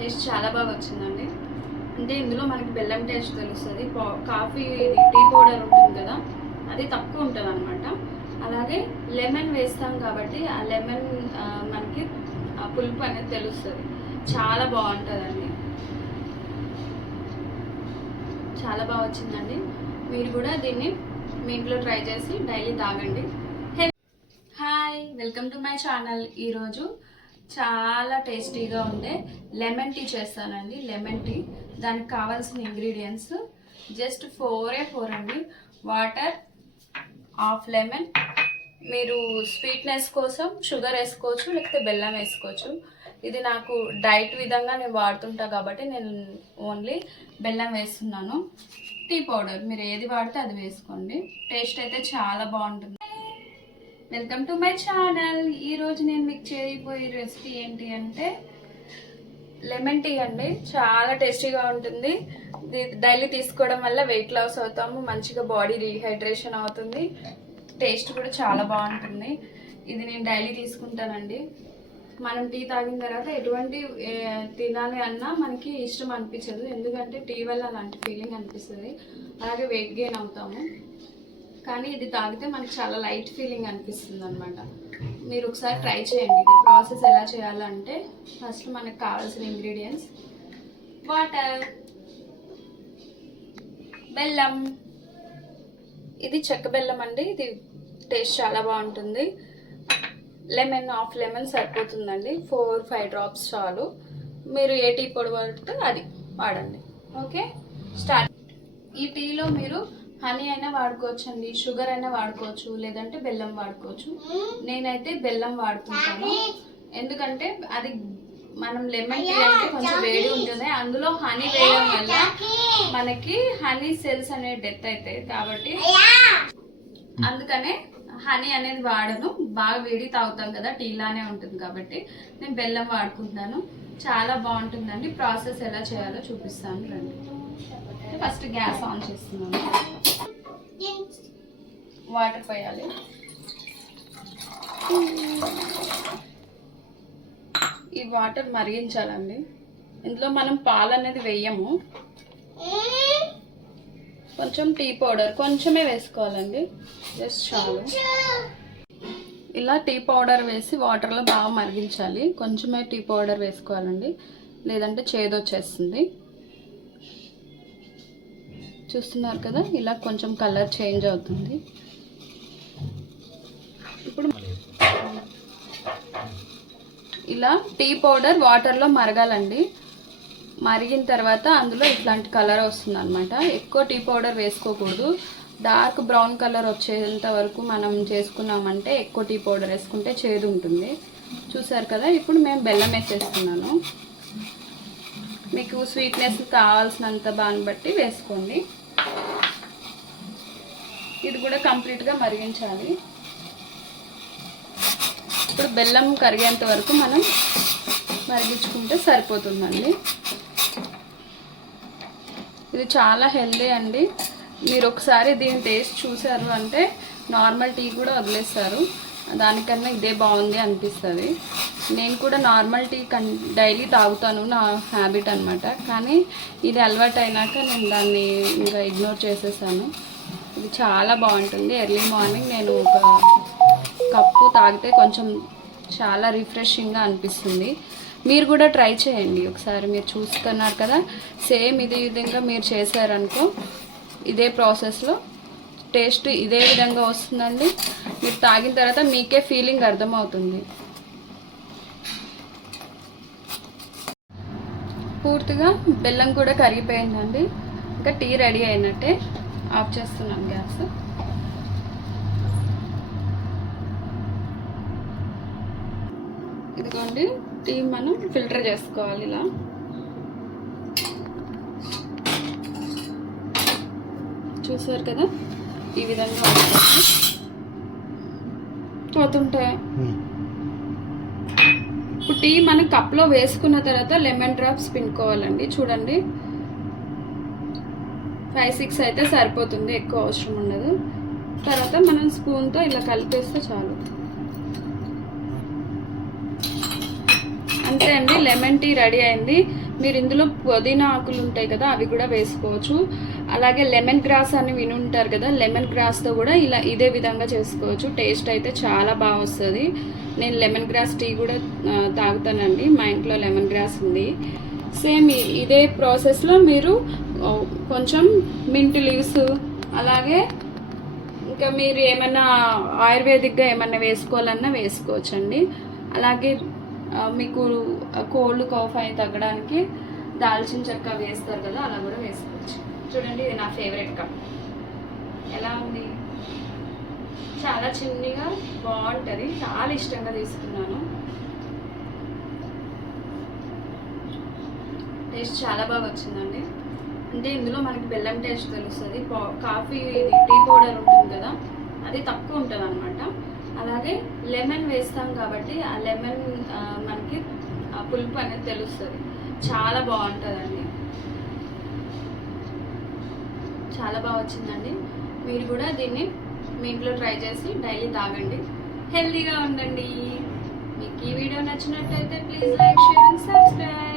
Taste చాలా బాగా వచ్చిందండి. అంటే ఇందులో మనకి బెల్లం టేస్ట్ తెలుస్తుంది. కాఫీ టీ పౌడర్ ఉంటుంది కదా, అది తక్కువ ఉంటుంది అనమాట. అలాగే లెమన్ వేస్తాం కాబట్టి ఆ లెమన్ మనకి ఆ పులుపు అనేది తెలుస్తుంది. చాలా బాగుంటుందండి, చాలా బాగా వచ్చిందండి. మీరు కూడా దీన్ని మీ ఇంట్లో ట్రై చేసి డైలీ తాగండి. Hi, welcome to my channel. ఈరోజు చాలా టేస్టీగా ఉండే లెమన్ టీ చేస్తానండి. లెమన్ టీ, దానికి కావాల్సిన ఇంగ్రీడియంట్స్ జస్ట్ 4 అండి. Water, half lemon. మీరు స్వీట్నెస్ కోసం షుగర్ వేసుకోవచ్చు, లేకపోతే బెల్లం వేసుకోవచ్చు. ఇది నాకు డైట్ విధంగా నేను వాడుతుంటా కాబట్టి నేను ఓన్లీ బెల్లం వేస్తున్నాను. టీ పౌడర్ మీరు ఏది వాడితే అది వేసుకోండి. టేస్ట్ అయితే చాలా బాగుంటుంది. Welcome to my channel. ఈరోజు నేను మీకు చేయబోయే రెసిపీ ఏంటి అంటే లెమన్ టీ అండి. చాలా టేస్టీగా ఉంటుంది. డైలీ తీసుకోవడం వల్ల వెయిట్ లాస్ అవుతాము, మంచిగా బాడీ రీహైడ్రేషన్ అవుతుంది, టేస్ట్ కూడా చాలా బాగుంటుంది. ఇది నేను డైలీ తీసుకుంటానండి. మనం టీ తాగిన తర్వాత ఎటువంటి తినాలి అన్నా మనకి ఇష్టం అనిపించదు, ఎందుకంటే టీ వల్ల అలాంటి ఫీలింగ్ అనిపిస్తుంది. అలాగే వెయిట్ గెయిన్ అవుతాము. కానీ ఇది తాగితే మనకి చాలా లైట్ ఫీలింగ్ అనిపిస్తుంది అనమాట. మీరు ఒకసారి ట్రై చేయండి. ఇది ప్రాసెస్ ఎలా చేయాలంటే ఫస్ట్ మనకు కావాల్సిన ఇంగ్రీడియంట్స్: వాటర్, బెల్లం. ఇది చెక్క బెల్లం అండి. ఇది టేస్ట్ చాలా బాగుంటుంది. లెమన్, హాఫ్ లెమన్ సరిపోతుందండి. 4-5 డ్రాప్స్ చాలు. మీరు ఏ టీ పొడి వాడితే అది వాడండి. Okay, start. ఈ టీలో మీరు హనీ అయినా వాడుకోవచ్చు అండి, షుగర్ అయినా వాడుకోవచ్చు, లేదంటే బెల్లం వాడుకోవచ్చు. నేనైతే బెల్లం వాడుతుంటాను, ఎందుకంటే అది మనం లెమన్ టీ అంటే కొంచెం వేడి ఉంటుంది, అందులో హనీ వేయడం వల్ల మనకి హనీ సెల్స్ అనేవి డెత్ అవుతాయి. కాబట్టి అందుకనే హనీ అనేది వాడను. బాగా వేడి తాగుతాం కదా, టీ లానే ఉంటుంది కాబట్టి నేను బెల్లం వాడుకుంటాను. చాలా బాగుంటుందండి. ప్రాసెస్ ఎలా చేయాలో చూపిస్తాను రండి. ఫస్ట్ గ్యాస్ ఆన్ చేస్తున్నాను. వాటర్ పోయాలి. ఈ వాటర్ మరిగించాలండి. ఇందులో మనం పాలు అనేది వేయము, కొంచెం టీ పౌడర్ కొంచెమే వేసుకోవాలండి, జస్ట్ చాలు. ఇలా టీ పౌడర్ వేసి వాటర్లో బాగా మరిగించాలి. కొంచెమే టీ పౌడర్ వేసుకోవాలండి, లేదంటే చేదు వచ్చేస్తుంది. చూస్తున్నారు కదా, ఇలా కొంచెం కలర్ చేంజ్ అవుతుంది. ఇప్పుడు ఇలా టీ పౌడర్ వాటర్లో మరగాలండి. మరిగిన తర్వాత అందులో ఇట్లాంటి కలర్ వస్తుంది అనమాట. ఎక్కువ టీ పౌడర్ వేసుకోకూడదు. డార్క్ బ్రౌన్ కలర్ వచ్చేంత వరకు మనం చేసుకున్నామంటే ఎక్కువ టీ పౌడర్ వేసుకుంటే చేదు ఉంటుంది. చూసారు కదా, ఇప్పుడు మేము బెల్లం వేసేస్తున్నాను. మీకు స్వీట్నెస్ కావాల్సినంత దాన్ని బట్టి వేసుకోండి. ఇది కూడా కంప్లీట్గా మరిగించాలి. ఇప్పుడు బెల్లం కరిగేంత వరకు మనం మరిగించుకుంటే సరిపోతుందండి. ఇది చాలా హెల్దీ అండి. మీరు ఒకసారి దీని టేస్ట్ చూసారు అంటే నార్మల్ టీ కూడా వదిలేస్తారు, దానికన్నా ఇదే బాగుంది అనిపిస్తుంది. నేను కూడా నార్మల్ టీ డైలీ తాగుతాను, నా హ్యాబిట్ అనమాట. కానీ ఇది అలవాటు అయినాక నేను దాన్ని ఇంకా ఇగ్నోర్ చేసేసాను. ఇది చాలా బాగుంటుంది. ఎర్లీ మార్నింగ్ నేను ఒక కప్పు తాగితే కొంచెం చాలా రిఫ్రెషింగ్గా అనిపిస్తుంది. మీరు కూడా ట్రై చేయండి ఒకసారి. మీరు చూస్తున్నారు కదా, సేమ్ ఇదే విధంగా మీరు చేశారనుకో ఇదే ప్రాసెస్లో టేస్ట్ ఇదే విధంగా వస్తుందండి. మీరు తాగిన తర్వాత మీకే ఫీలింగ్ అర్థమవుతుంది. పూర్తిగా బెల్లం కూడా కరిగిపోయిందండి. ఇంకా టీ రెడీ అయినట్టే. ఆఫ్ చేస్తున్నాను గ్యాస్. ఇదిగోండి, టీ మనం ఫిల్టర్ చేసుకోవాలి. ఇలా చూసారు కదా, ఈ విధంగా అవుతుంటాయి. ఇప్పుడు టీ మనం కప్లో వేసుకున్న తర్వాత లెమన్ డ్రాప్స్ పిండుకోవాలండి. చూడండి, 5-6 అయితే సరిపోతుంది, ఎక్కువ అవసరం ఉండదు. తర్వాత మనం స్పూన్తో ఇలా కలిపేస్తే చాలు. అంతే అండి, లెమన్ టీ రెడీ అయింది. మీరు ఇందులో పుదీనా ఆకులు ఉంటాయి కదా, అవి కూడా వేసుకోవచ్చు. అలాగే లెమన్ గ్రాస్ అని వినుంటారు కదా, లెమన్ గ్రాస్తో కూడా ఇదే విధంగా చేసుకోవచ్చు. టేస్ట్ అయితే చాలా బాగా వస్తుంది. నేను లెమన్ గ్రాస్ టీ కూడా తాగుతానండి, మా ఇంట్లో లెమన్ గ్రాస్ ఉంది. సేమ్ ఇదే ప్రాసెస్లో మీరు కొంచెం మింట్ లీవ్స్, అలాగే ఇంకా మీరు ఏమైనా ఆయుర్వేదిక్గా ఏమన్నా వేసుకోవాలన్నా వేసుకోవచ్చండి. అలాగే మీకు కోల్డ్ కాఫ్ అయి తగ్గడానికి దాల్చిన చెక్క వేస్తారు కదా, అలా కూడా వేసుకోవచ్చు. చూడండి, ఇది నా ఫేవరెట్ కప్. ఎలా ఉంది? చాలా చిన్నగా బాగుంటుంది, చాలా ఇష్టంగా తీసుకున్నాను. టేస్ట్ చాలా బాగా వచ్చిందండి. అంటే ఇందులో మనకి బెల్లం టేస్ట్ తెలుస్తుంది. కాఫీ టీ పౌడర్ ఉంటుంది కదా, అది తక్కువ ఉంటుంది అనమాట. అలాగే లెమన్ వేస్తాం కాబట్టి ఆ లెమన్ మనకి ఆ పులుపు అనేది తెలుస్తుంది. చాలా బాగుంటుందండి, చాలా బాగా వచ్చిందండి. మీరు కూడా దీన్ని మీ ఇంట్లో ట్రై చేసి డైలీ తాగండి, హెల్తీగా ఉండండి. మీకు ఈ వీడియో నచ్చినట్లయితే please like, share and subscribe.